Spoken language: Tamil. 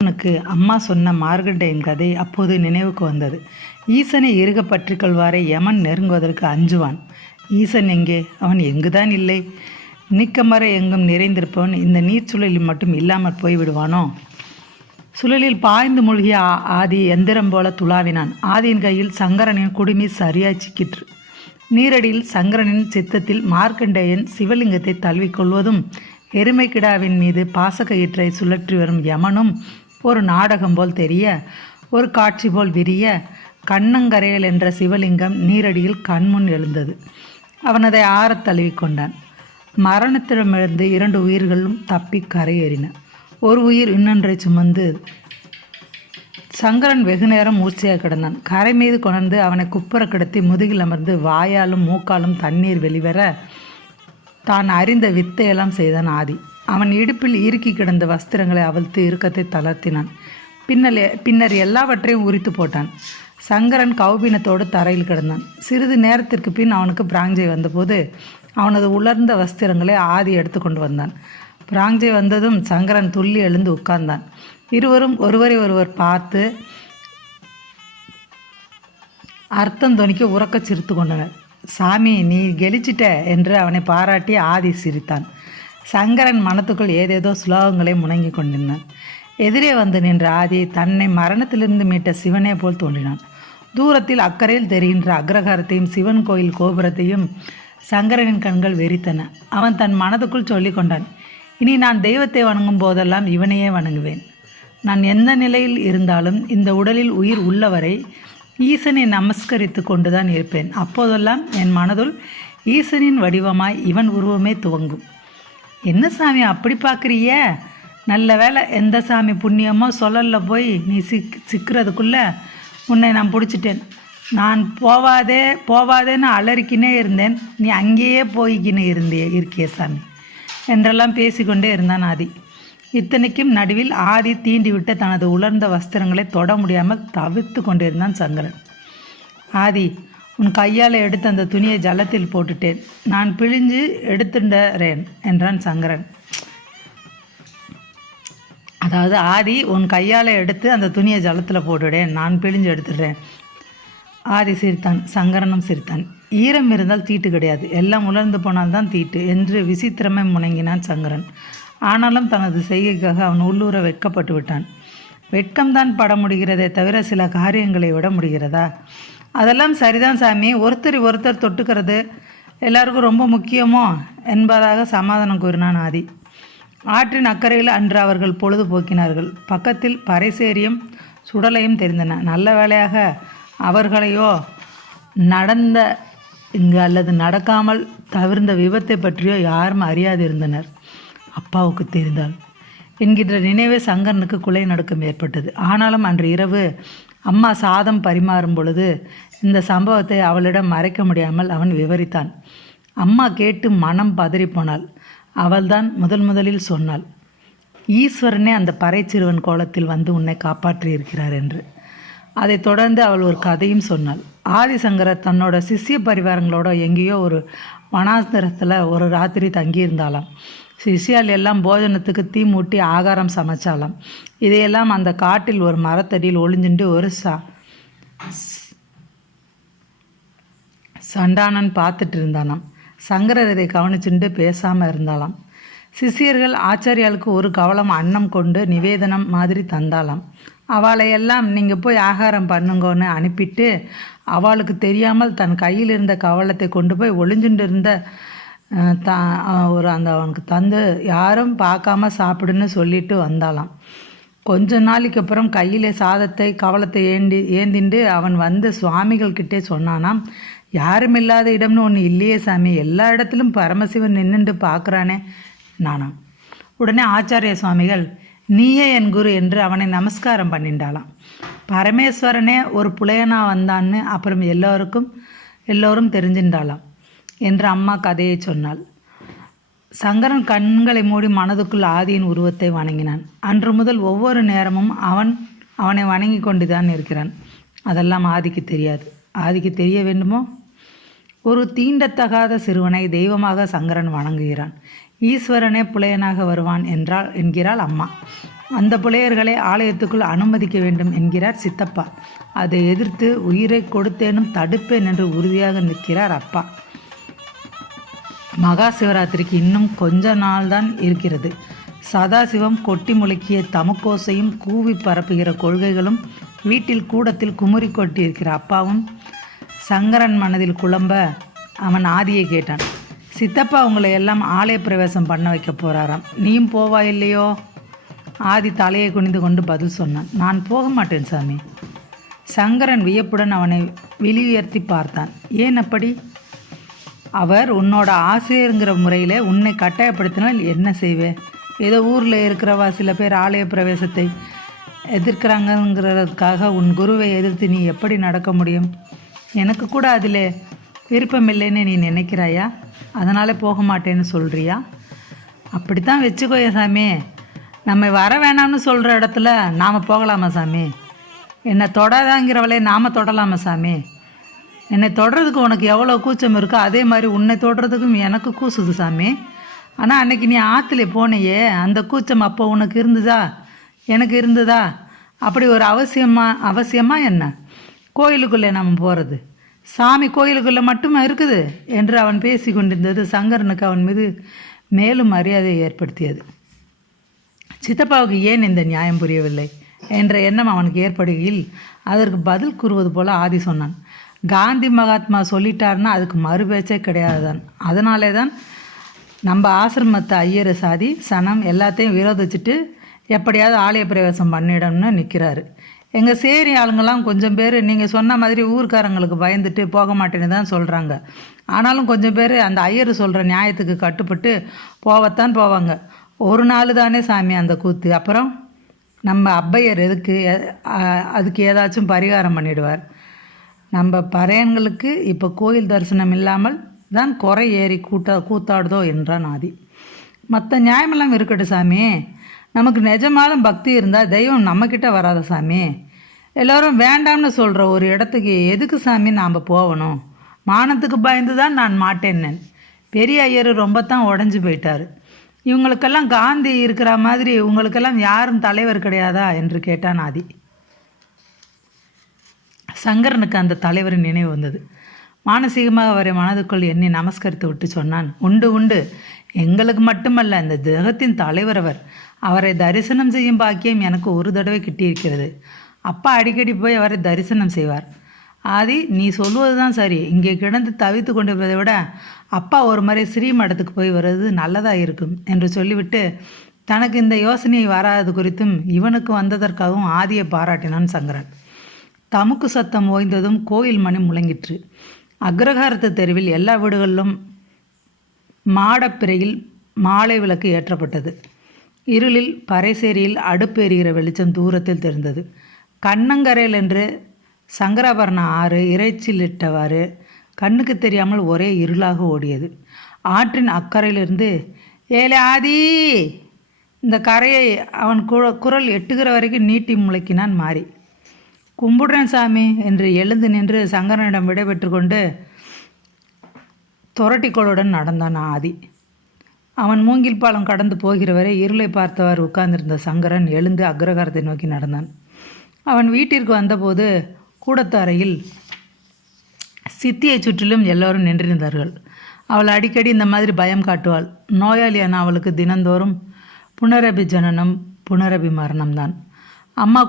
அவனுக்கு அம்மா சொன்ன மார்கண்டையின் கதை அப்போது நினைவுக்கு வந்தது. ஈசனை இறுக பற்றி கொள்வாரை யமன் நெருங்குவதற்கு அஞ்சுவான். ஈசன் எங்கே? அவன் எங்குதான் இல்லை? நீக்கமர எங்கும் நிறைந்திருப்பவன் இந்த நீர் சுழலில் மட்டும் இல்லாமல் போய்விடுவானோ? சுழலில் பாய்ந்து மூழ்கிய ஆதி எந்திரம் போல துளாவினான். ஆதியின் கையில் சங்கரனின் குடுமி சரியாய் சிக்கிற்று. நீரடியில் சங்கரனின் சித்தத்தில் மார்க்கண்டேயன் சிவலிங்கத்தை தழுவிக்கொள்வதும் எருமைக்கிடாவின் மீது பாசக்கயிற்றை சுழற்றி வரும் யமனும் ஒரு நாடகம் போல் தெரிய ஒரு காட்சி போல் விரிய கண்ணங்கரையல் என்ற சிவலிங்கம் நீரடியில் கண்முன் எழுந்தது. அவன் அதை ஆறத் தழுவிக்கொண்டான் மரணத்திடமிருந்து இரண்டு உயிர்களும் தப்பி கரையேறின. ஒரு உயிர் இன்னொன்றை சுமந்து சங்கரன் வெகு நேரம் மூர்ச்சையாக கிடந்தான். கரை மீது கொணர்ந்து அவனை குப்புற கிடத்தி முதுகில் அமர்ந்து வாயாலும் மூக்காலும் தண்ணீர் வெளிவர தான் அறிந்த வித்தையெல்லாம் செய்தான் ஆதி. அவன் இடுப்பில் இறுக்கி கிடந்த வஸ்திரங்களை அவிழ்த்து இறுக்கத்தை தளர்த்தினான். பின்னர் பின்னர் எல்லாவற்றையும் உரித்து போட்டான். சங்கரன் கௌபீனத்தோடு தரையில் கிடந்தான். சிறிது நேரத்திற்கு பின் அவனுக்கு பிராஞ்சை வந்தபோது அவனது உலர்ந்த வஸ்திரங்களை ஆதி எடுத்து கொண்டு வந்தான். பிராஞ்சை வந்ததும் சங்கரன் துள்ளி எழுந்து உட்கார்ந்தான். இருவரும் ஒருவரை ஒருவர் பார்த்து அர்த்தம் துணிக்க உறக்கச் சிரித்து கொண்டனர். சாமி நீ கெலிச்சிட்ட என்று அவனை பாராட்டி ஆதி சிரித்தான். சங்கரன் மனத்துக்குள் ஏதேதோ சுலோகங்களை முணங்கி கொண்டிருந்தான். எதிரே வந்து நின்ற ஆதி தன்னை மரணத்திலிருந்து மீட்ட சிவனே போல் தோன்றினான். தூரத்தில் அக்கறையில் தெரிகின்ற அக்ரஹாரத்தையும் சிவன் கோயில் கோபுரத்தையும் சங்கரனின் கண்கள் வெறித்தன. அவன் தன் மனதுக்குள் சொல்லி கொண்டான் இனி நான் தெய்வத்தை வணங்கும் போதெல்லாம் இவனையே வணங்குவேன். நான் எந்த நிலையில் இருந்தாலும் இந்த உடலில் உயிர் உள்ளவரை ஈசனை நமஸ்கரித்து கொண்டுதான் இருப்பேன். அப்போதெல்லாம் என் மனதுள் ஈசனின் வடிவமாய் இவன் உருவமே துவங்கும். என்ன சாமி அப்படி பார்க்குறிய நல்ல வேளை எந்த சாமி புண்ணியமோ சொல்லல போய் நீ சிக் சிக்கிறதுக்குள்ளே உன்னை நான் பிடிச்சிட்டேன். நான் போவாதே போவாதேன்னு அலறிக்கினே இருந்தேன். நீ அங்கேயே போய்க்கின்னு இருந்தே இருக்கிய சாமி. என்றெல்லாம் பேசிக்கொண்டே இருந்தான் ஆதி. இத்தனைக்கும் நடுவில் ஆதி தீண்டிவிட்ட தனது உலர்ந்த வஸ்திரங்களை தொட முடியாமல் தவித்து கொண்டிருந்தான் சங்கரன். ஆதி உன் கையால் எடுத்த அந்த துணியை ஜலத்தில் போட்டுட்டேன். நான் பிழிஞ்சு எடுத்துண்டறேன் என்றான் சங்கரன். அதாவது ஆதி உன் கையால் எடுத்து அந்த துணியை ஜலத்தில் போட்டுடேன் நான் பிழிஞ்சு எடுத்துடுறேன். ஆதி சிரித்தான் சங்கரனும் சிரித்தான். ஈரம் இருந்தால் தீட்டு கிடையாது. எல்லாம் உலர்ந்து போனால்தான் தீட்டு என்று விசித்திரமே முணங்கினான் சங்கரன். ஆனாலும் தனது செய்கைக்காக அவன் உள்ளூர வெட்கப்பட்டு விட்டான். வெட்கம்தான் பட முடிகிறதே தவிர சில காரியங்களை விட முடிகிறதா? அதெல்லாம் சரிதான் சாமி. ஒருத்தர் ஒருத்தர் தொட்டுக்கிறது எல்லாருக்கும் ரொம்ப முக்கியமோ என்பதாக சமாதானம் கூறினான் ஆதி. ஆற்றின் அக்கறையில் அன்று அவர்கள் பொழுது போக்கினார்கள். பக்கத்தில் பறைசேரியும் சுடலையும் தெரிந்தன. நல்ல வேளையாக அவர்களையோ நடந்த இங்கு அல்லது நடக்காமல் தவிர்ந்த விபத்தை பற்றியோ யாரும் அறியாதிருந்தனர். அப்பாவுக்கு தெரிந்தால். என்கின்ற நினைவே சங்கரனுக்கு குலை நடுக்கம் ஏற்பட்டது. ஆனாலும் அன்று இரவு அம்மா சாதம் பரிமாறும் பொழுது இந்த சம்பவத்தை அவளிடம் மறைக்க முடியாமல் அவன் விவரித்தான். அம்மா கேட்டு மனம் பதறிப்போனாள். அவள்தான் முதல் முதலில் சொன்னாள் ஈஸ்வரனே அந்த பறைச்சிறுவன் கோலத்தில் வந்து உன்னை காப்பாற்றி இருக்கிறார் என்று. அதைத் தொடர்ந்து அவள் ஒரு கதையும் சொன்னாள். ஆதிசங்கரர் தன்னோட சிஷ்ய பரிவாரங்களோட எங்கேயோ ஒரு வனாந்தரத்தில் ஒரு ராத்திரி தங்கியிருந்தாளாம். சிஷ்யால் எல்லாம் போஜனத்துக்கு தீ மூட்டி ஆகாரம் சமைச்சாலாம். இதையெல்லாம் அந்த காட்டில் ஒரு மரத்தடியில் ஒளிஞ்சுண்டு ஒரு சா சண்டானன் பார்த்துட்டு இருந்தானாம். சங்கரர் இதை கவனிச்சுண்டு பேசாமல் இருந்தாலாம் சிஷியர்கள் ஆச்சாரியாளுக்கு ஒரு கவலம் அன்னம் கொண்டு நிவேதனம் மாதிரி தந்தாலாம் அவளை எல்லாம் நீங்கள் போய் ஆகாரம் பண்ணுங்கன்னு அனுப்பிட்டு அவளுக்கு தெரியாமல் தன் கையில் இருந்த கவலத்தை கொண்டு போய் ஒளிஞ்சுட்டு இருந்த த ஒரு அந்த அவனுக்கு தந்து யாரும் பார்க்காம சாப்பிடுன்னு சொல்லிட்டு வந்தாலாம் கொஞ்ச நாளைக்கு அப்புறம் கையில் சாதத்தை கவலத்தை ஏந்தி ஏந்திண்டு அவன் வந்து சுவாமிகள் கிட்டே சொன்னானாம் யாரும் இல்லாத இடம்னு ஒன்று இல்லையே சாமி எல்லா இடத்திலும் பரமசிவன் நின்றுட்டு பார்க்குறானே நானாம். உடனே ஆச்சாரிய சுவாமிகள் நீயே என் குரு என்று அவனை நமஸ்காரம் பண்ணிண்டாளாம். பரமேஸ்வரனே ஒரு புலையனா வந்தான்னு அப்புறம் எல்லோருக்கும் எல்லோரும் தெரிஞ்சின்றாலாம் என்று அம்மா கதையை சொன்னாள். சங்கரன் கண்களை மூடி மனதுக்குள் ஆதியின் உருவத்தை வணங்கினான். அன்று முதல் ஒவ்வொரு நேரமும் அவன் அவனை வணங்கி கொண்டுதான் இருக்கிறான். அதெல்லாம் ஆதிக்கு தெரியாது. ஆதிக்கு தெரிய வேண்டுமோ? ஒரு தீண்டத்தகாத சிறுவனை தெய்வமாக சங்கரன் வணங்குகிறான். ஈஸ்வரனே புலையனாக வருவான் என்றால் என்கிறாள் அம்மா. அந்த புலையர்களை ஆலயத்துக்குள் அனுமதிக்க வேண்டும் என்கிறார் சித்தப்பா. அதை எதிர்த்து உயிரை கொடுத்தேனும் தடுப்பேன் என்று உறுதியாக நிற்கிறார் அப்பா. மகா சிவராத்திரிக்கு இன்னும் கொஞ்ச நாள் தான் இருக்கிறது. சதாசிவம் கொட்டி முழுக்கிய தமுக்கோசையும் கூவி பரப்புகிற கொள்கைகளும் வீட்டில் கூடத்தில் குமுறி கொட்டியிருக்கிற அப்பாவும் சங்கரன் மனதில் குழம்ப அவன் ஆதியை கேட்டான். சித்தப்பா உங்களை எல்லாம் ஆலய பிரவேசம் பண்ண வைக்க போகிறாராம் நீயும் போவா இல்லையோ? ஆதி தலையை குனிந்து கொண்டு பதில் சொன்னான். நான் போக மாட்டேன் சாமி. சங்கரன் வியப்புடன் அவனை வெளியுயர்த்தி பார்த்தான். ஏன் அப்படி? அவர் உன்னோட ஆசிரியருங்கிற முறையில் உன்னை கட்டாயப்படுத்தினால் என்ன செய்வேன்? ஏதோ ஊரில் இருக்கிறவா சில பேர் ஆலய பிரவேசத்தை எதிர்க்கிறாங்கிறதுக்காக உன் குருவை எதிர்த்து நீ எப்படி நடக்க முடியும்? எனக்கு கூட அதில் விருப்பமில்லைன்னு நீ நினைக்கிறாயா? அதனால் போக மாட்டேன்னு சொல்கிறியா அப்படித்தான் வச்சுக்கோய சாமி நம்ம வர வேணாம்னு சொல்கிற இடத்துல நாம் போகலாமா சாமி? என்னை தொடாதாங்கிறவளே நாம் தொடலாமா சாமி? என்னை தொடுறதுக்கு உனக்கு எவ்வளோ கூச்சம் இருக்கோ அதே மாதிரி உன்னை தொடுறதுக்கும் எனக்கு கூசுது சாமி. ஆனால் அன்னைக்கு நீ ஆற்றுல போனையே அந்த கூச்சம் அப்போ உனக்கு இருந்ததா? எனக்கு இருந்ததா? அப்படி ஒரு அவசியமாக அவசியமாக என்ன? கோயிலுக்குள்ளே நம்ம போகிறது சாமி கோயிலுக்குள்ளே மட்டுமா இருக்குது? என்று அவன் பேசி கொண்டிருந்தது சங்கரனுக்கு அவன் மீது மேலும் மரியாதையை ஏற்படுத்தியது. சித்தப்பாவுக்கு ஏன் இந்த நியாயம் புரியவில்லை? என்ற எண்ணம் அவனுக்கு ஏற்படுகையில் அதற்கு பதில் கூறுவது போல ஆதி சொன்னான். காந்தி மகாத்மா சொல்லிட்டாருன்னா அதுக்கு மறு பேச்சே கிடையாது தான் அதனாலே தான் நம்ம ஆசிரமத்தை ஐயர் சாதி சனம் எல்லாத்தையும் விரோதிச்சுட்டு எப்படியாவது ஆலய பிரவேசம் பண்ணிடணும்னு நிற்கிறாரு எங்கள் சேரி ஆளுங்கெல்லாம் கொஞ்சம் பேர் நீங்கள் சொன்ன மாதிரி ஊர்க்காரங்களுக்கு பயந்துட்டு போக மாட்டேன்னு தான் சொல்கிறாங்க ஆனாலும் கொஞ்சம் பேர் அந்த ஐயர் சொல்கிற நியாயத்துக்கு கட்டுப்பட்டு போவத்தான் போவாங்க. ஒரு நாள் தானே சாமி அந்த கூத்து. அப்புறம் நம்ம அப்பையர் எதுக்கு அதுக்கு ஏதாச்சும் பரிகாரம் பண்ணிடுவார். நம்ம பறையன்களுக்கு இப்போ கோயில் தரிசனம் இல்லாமல் தான் குறை ஏறி கூட்ட கூத்தாடுதோ என்றான் ஆதி. மற்ற நியாயமெல்லாம் இருக்கட்டும் சாமி. நமக்கு நிஜமாலும் பக்தி இருந்தால் தெய்வம் நம்மக்கிட்ட வராத சாமி? எல்லோரும் வேண்டாம்னு சொல்கிற ஒரு இடத்துக்கு எதுக்கு சாமி நாம் போகணும் மானத்துக்கு பயந்து தான் நான் மாட்டேன்னேன். பெரிய ஐயர் ரொம்ப தான் உடஞ்சி போயிட்டார். இவங்களுக்கெல்லாம் காந்தி இருக்கிற மாதிரி இவங்களுக்கெல்லாம் யாரும் தலைவர் கிடையாதா என்று கேட்டான் ஆதி. சங்கரனுக்கு அந்த தலைவரின் நினைவு வந்தது. மானசீகமாக அவரை மனதுக்குள் எண்ணி நமஸ்கரித்து விட்டு சொன்னான் உண்டு உண்டு. எங்களுக்கு மட்டுமல்ல இந்த தேகத்தின் தலைவர் அவர். அவரை தரிசனம் செய்யும் பாக்கியம் எனக்கு ஒரு தடவை கிட்டியிருக்கிறது. அப்பா அடிக்கடி போய் அவரை தரிசனம் செய்வார். ஆதி நீ சொல்லுவது தான் சரி. இங்கே கிடந்து தவித்து கொண்டிருப்பதை விட அப்பா ஒரு முறை ஸ்ரீமடத்துக்கு போய் வர்றது நல்லதாக இருக்கும் என்று சொல்லிவிட்டு தனக்கு இந்த யோசனை வராதது குறித்தும் இவனுக்கு வந்ததற்காகவும் ஆதியை பாராட்டினான் சங்கரன். தமுக்கு சத்தம் ஓய்ந்ததும் கோயில் மணி முழங்கிற்று. அக்ரஹாரத்து தெருவில் எல்லா வீடுகளிலும் மாடப்பிறையில் மாலை விளக்கு ஏற்றப்பட்டது. இருளில் பறைசேரியில் அடுப்பு எரிகிற வெளிச்சம் தூரத்தில் தெரிந்தது. கண்ணங்கரையில் என்று சங்கராபரண ஆறு இறைச்சிலிட்டவாறு கண்ணுக்கு தெரியாமல் ஒரே இருளாக ஓடியது. ஆற்றின் அக்கறையிலிருந்து ஏலே ஆதி! இந்த கரையை அவன் குரல் எட்டுகிற வரைக்கும் நீட்டி முளைக்கினான் மாறி கும்பிடுறேன் சாமி என்று எழுந்து நின்று சங்கரனிடம் விடைபெற்று கொண்டு துரட்டிக்கோளுடன் நடந்தான் ஆதி. அவன் மூங்கில் பாலம் கடந்து போகிற வரை இருளை பார்த்தவர் உட்கார்ந்திருந்த சங்கரன் எழுந்து அக்ரகாரத்தை நோக்கி நடந்தான். அவன் வீட்டிற்கு வந்தபோது கூடத்து அறையில் சித்தியை சுற்றிலும் எல்லோரும் நின்றிருந்தார்கள். அவள் அடிக்கடி இந்த மாதிரி பயம் காட்டுவாள். நோயாளியான அவளுக்கு தினந்தோறும் புனரபி ஜனனம் புனரபி மரணம்தான் அம்மா